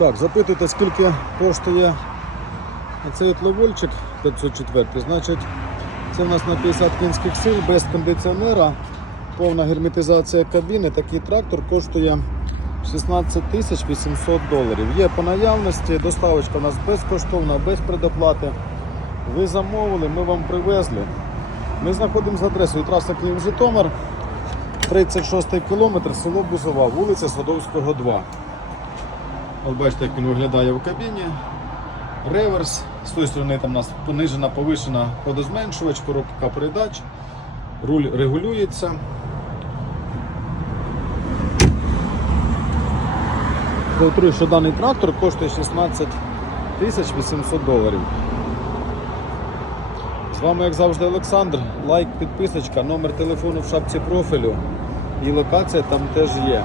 Так, запитуйте, скільки коштує цей от 504. Значить, це в нас на 50 кінських сил без кондиціонера, повна герметизація кабіни. Такий трактор коштує 16 тисяч 800 доларів. Є по наявності, доставочка у нас безкоштовна, без предоплати. Ви замовили, ми вам привезли. Ми знаходимося за адресою траса Київ-Житомир, 36 кілометр, село Бузова, вулиця Садовського, 2. От бачите, як він виглядає в кабіні. Реверс. З тої сторони там у нас понижена, повишена ходозменшувач, коробка передач. Руль регулюється. Повторюю, що даний трактор коштує 16 тисяч 800 доларів. З вами, як завжди, Олександр. Лайк, підписочка, номер телефону в шапці профілю і локація там теж є.